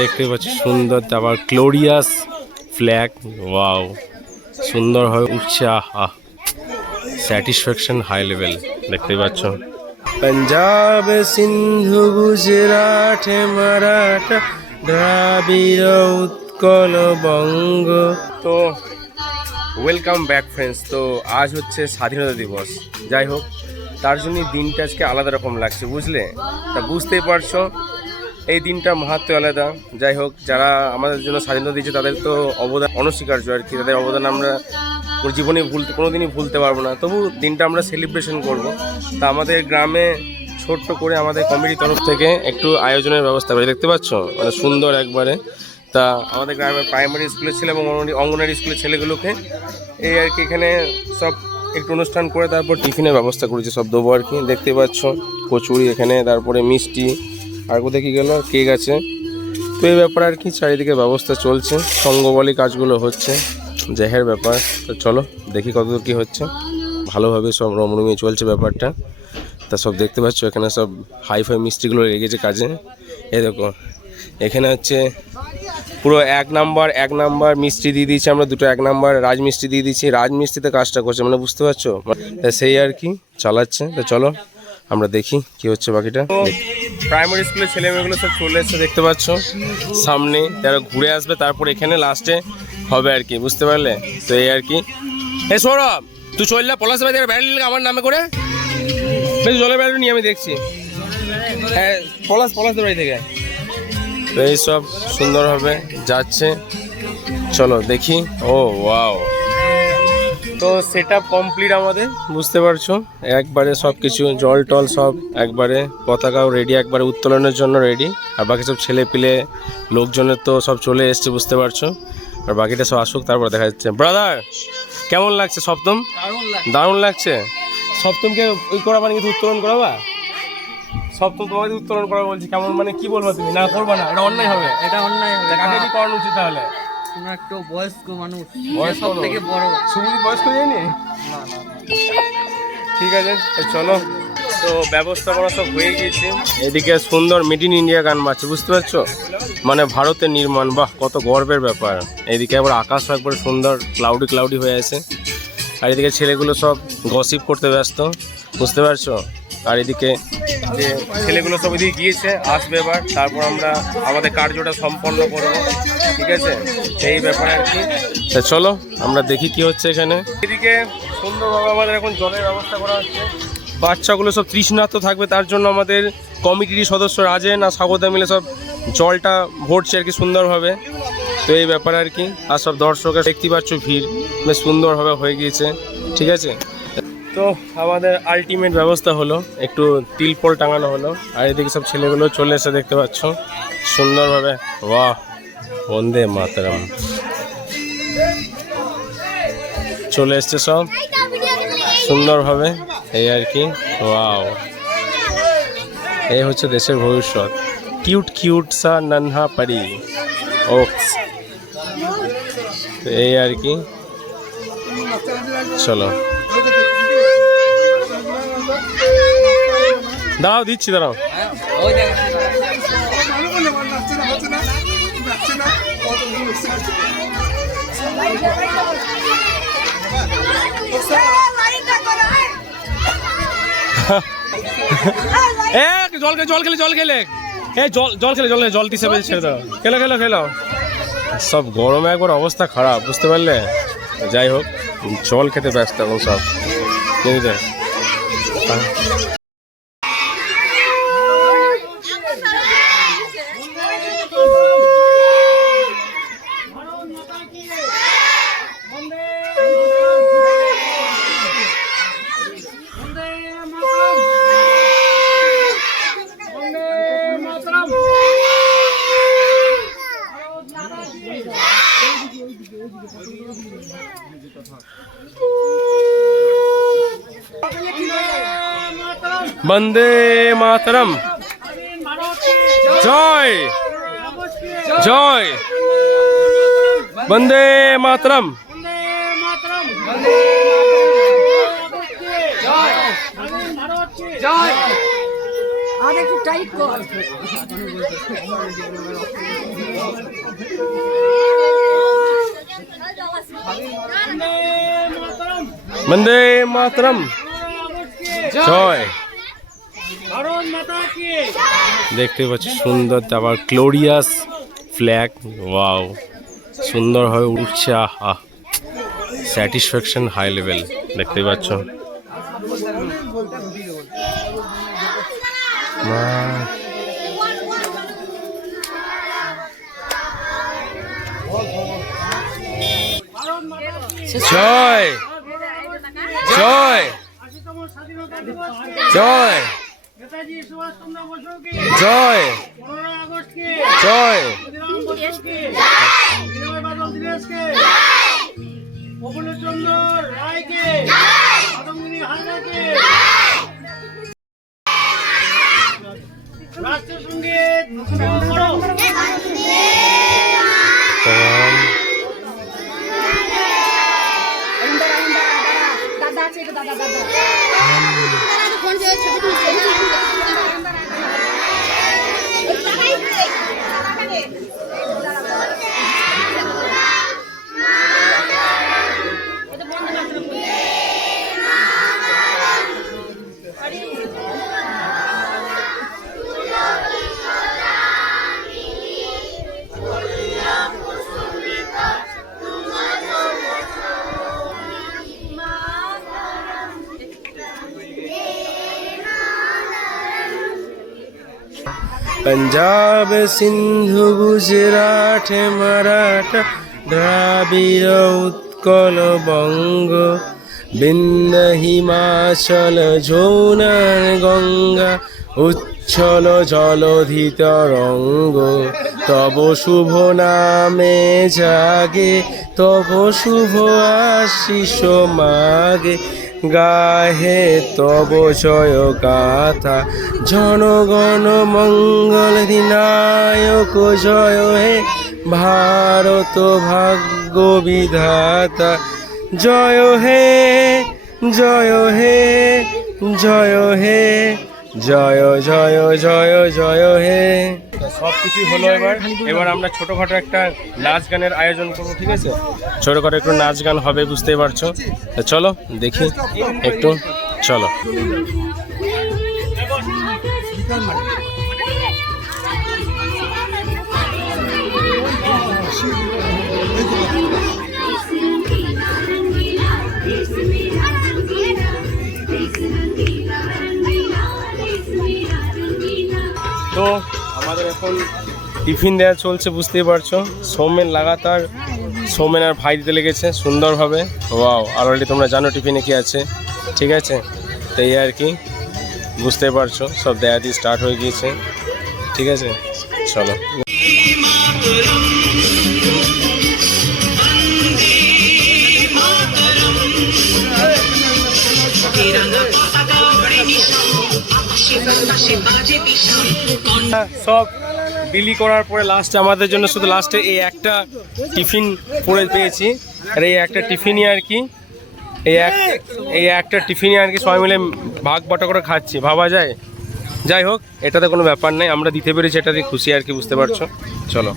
দেখতে পাচ্ছি সুন্দর, আবার গ্লোরিয়াস ফ্ল্যাগ। ওয়াও, সুন্দরভাবে উঠছে। আহা, স্যাটিসফ্যাকশন হাই লেভেল। দেখতে পাচ্ছ পাঞ্জাব, সিন্ধু, গুজরাট, মারাঠা, দ্রাবিড়, উৎকল, বঙ্গ। তো ওয়েলকাম ব্যাক ফ্রেন্ডস। তো আজ হচ্ছে স্বাধীনতা দিবস। যাই হোক, তার জন্য দিনটা আজকে আলাদা রকম লাগছে, বুঝলে? তা বুঝতেই পারছো এই দিনটা মাহাত্ম্য আলাদা। যাই হোক, যারা আমাদের জন্য স্বাধীনতা দিয়েছে তাদের তো অবদান অনস্বীকার্য আর কি। তাদের অবদান আমরা জীবনে কোনোদিনই ভুলতে পারবো না। তবু দিনটা আমরা সেলিব্রেশন করব। তা আমাদের গ্রামে ছোট্ট করে আমাদের কমিটির তরফ থেকে একটু আয়োজনের ব্যবস্থা করে, দেখতে পাচ্ছ, মানে সুন্দর একবারে। তা আমাদের গ্রামের প্রাইমারি স্কুলের ছেলে এবং অঙ্গনওয়াড়ি স্কুলের ছেলেগুলোকে এই আর কি এখানে সব একটু অনুষ্ঠান করে তারপর টিফিনের ব্যবস্থা করেছে, সব দেবো আর কি। দেখতে পাচ্ছ কচুরি এখানে, তারপরে মিষ্টি, আর কোথায় কী গেল, কেক আছে। তো এই ব্যাপারে আর কি চারিদিকে ব্যবস্থা চলছে, সঙ্গবলী কাজগুলো হচ্ছে, জেহের ব্যাপার। তো চলো দেখি কতদূর কী হচ্ছে। ভালোভাবে সব রমরমিয়ে চলছে ব্যাপারটা। তা সব দেখতে পাচ্ছ এখানে সব হাইফাই মিষ্টিগুলো লেগেছে কাজে। এই দেখো এখানে হচ্ছে পুরো এক নাম্বার মিষ্টি দিয়ে দিয়েছি আমরা, দুটো 1 নাম্বার রাজমিষ্টি দিয়ে দিচ্ছি। রাজমিষ্টিতে কাজটা করছে, মানে বুঝতে পারছো, সেই আর কি চালাচ্ছে। তো চলো আমরা দেখি কি হচ্ছে বাকিটা। প্রাইমারি স্কুলের ছেলেমেয়েগুলো সব চলে এসছে, দেখতে পাচ্ছ সামনে। তারা ঘুরে আসবে, তারপর এখানে লাস্টে হবে আর কি, বুঝতে পারলে? তো এই আর কি। এ সৌরভ, তুই চললে পলাশ ভাই থেকে ব্যারেল আমার নামে করে বেশ, জলের ব্যারেল নিয়ে আমি দেখছি। হ্যাঁ, পলাশদের বাড়ি থেকে। তো এইসব সুন্দরভাবে যাচ্ছে, চলো দেখি। ও ওয়াও, তো সেটা কমপ্লিট আমাদের, বুঝতে পারছো। একবারে সব কিছু জল টল সব একবারে, পতাকাও রেডি, একবারে উত্তোলনের জন্য রেডি। আর বাকি সব ছেলে পিলে লোকজনের তো সব চলে এসছে, বুঝতে পারছো। আর বাকিটা সব আসুক, তারপর দেখা যাচ্ছে। ব্রাদার, কেমন লাগছে সপ্তম? দারুণ লাগছে। সপ্তমকে ওই করা মানে কিন্তু উত্তোলন করাবা? সপ্তম তোমাকে উত্তোলন করা বলছি, কেমন মানে কি বলবো? তুমি না করবা না, এটা অন্যায় হবে। এটা অন্যায় হবে। কাকে কি করানো উচিত তাহলে? তুমি একটু বয়স্ক মানুষ, বয়স্ক সব থেকে বড়। সুমতি বয়স্ক যায়নি? না। ঠিক আছে, চলো। তো ব্যবস্থাপনা সব হয়ে গিয়েছে। এদিকে সুন্দর মেড ইন ইন্ডিয়া গান বাজছে, বুঝতে পারছো, মানে ভারতের নির্মাণ। বাহ, কত গর্বের ব্যাপার। এদিকে আবার আকাশ একবারে সুন্দর ক্লাউডি হয়ে আছে। আর এদিকে ছেলেগুলো সব গসিপ করতে ব্যস্ত, বুঝতে পারছো। আর এদিকে যে ছেলেগুলো সব এদিকে গিয়েছে, আসবে এবার, তারপর আমরা আমাদের কার্যটা সম্পন্ন করবো, ঠিক আছে। এই ব্যাপারে আর কি। তা চলো আমরা দেখি কি হচ্ছে এখানে। এদিকে সুন্দরভাবে আমাদের এখন জলের ব্যবস্থা করা হচ্ছে। বাচ্চাগুলো সব তৃষ্ণার্ত থাকবে, তার জন্য আমাদের কমিটির সদস্য রাজেন আর স্বাগতা মিলে সব জলটা ভরছে আর কি সুন্দরভাবে। তো এই ব্যাপারে আর কি। আর সব দর্শকের দেখতে পাচ্ছ ভিড় বেশ সুন্দরভাবে হয়ে গিয়েছে, ঠিক আছে। তো আমাদের আলটিমেট ব্যবস্থা হলো, একটু তিলপল টাঙানো হলো। আর এদিকে সব ছেলেগুলো চলে এসে, দেখতে পাচ্ছ সুন্দরভাবে। বাহ, বন্দে মাতরম চলে এসছে সব সুন্দরভাবে, এই আর কি। ওয়াও, এই হচ্ছে দেশের ভবিষ্যৎ। কিউট সা ননহা পারি। ও, এই আর কি। চলো দাঁড়াও, দিচ্ছি, দাঁড়াও। জল খেলে জল হিসেবে ছেড়ে দাও। খেলো। সব গরমে একবার অবস্থা খারাপ, বুঝতে পারলে। যাই হোক, জল খেতে ব্যস্ত এখন সব, বুঝলে। বন্দে মাতরম, জয় জয়, বন্দে মাতরম। আর একটু টাইট কর। বন্দে মাতরম, জয়। দেখতে পাচ্ছি সুন্দর, আবার গ্লোরিয়াস ফ্ল্যাগ, ওয়াও, সুন্দরভাবে উঠছে, আহা, স্যাটিসফ্যাকশন হাই লেভেল, দেখতে পাচ্ছ। জয় জয় জয় জয় জয়। দাদা আছে, দাদা দাদা पंजाब सिंधु गुजरात मराठा द्राविड़ उत्कल बंग विंध्य हिमाचल যমুনা গঙ্গা উচ্ছল জলধি তরঙ্গ তব শুভ নামে জাগে তব শুভ আশিস মাগে গাহে তব জয় গাথা জনগণ মঙ্গল দিনায়ক জয় হে ভারত ভাগ্য বিধাতা জয় হে জয় হে জয় হে জয় জয় জয় জয় হে। সব কিছুই হলো। এবার আমরা ছোটোখাটো একটা নাচ গানের আয়োজন করবো, ঠিক আছে? ছোটোখাটো একটু নাচ গান হবে, বুঝতেই পারছো। তো চলো দেখি একটু, চলো। তো আমাদের এখন টিফিন দেওয়া চলছে, বুঝতেই পারছো। সৌমেন লাগাতার, সৌমেন আর ভাই দিতে লেগেছে সুন্দরভাবে। ওয়াও, অলরেডি তোমরা জানো টিফিনে কি আছে, ঠিক আছে? তো এই আর কি, বুঝতেই পারছো, সব দেয়া দিয়ে স্টার্ট হয়ে গিয়েছে, ঠিক আছে? চলো। সব বিলি করার পরে লাস্টে আমাদের জন্য শুধু লাস্টে এই একটা টিফিন পরে পেয়েছি। আর এই একটা টিফিনই আর কি, এই একটা টিফিনই আর কি সবাই মিলে ভাগ বাটা করে খাচ্ছি, ভাবা যায়। যাই হোক, এটাতে কোনো ব্যাপার নেই, আমরা দিতে পেরেছি, এটাতে খুশি আর কি, বুঝতে পারছো। চলো।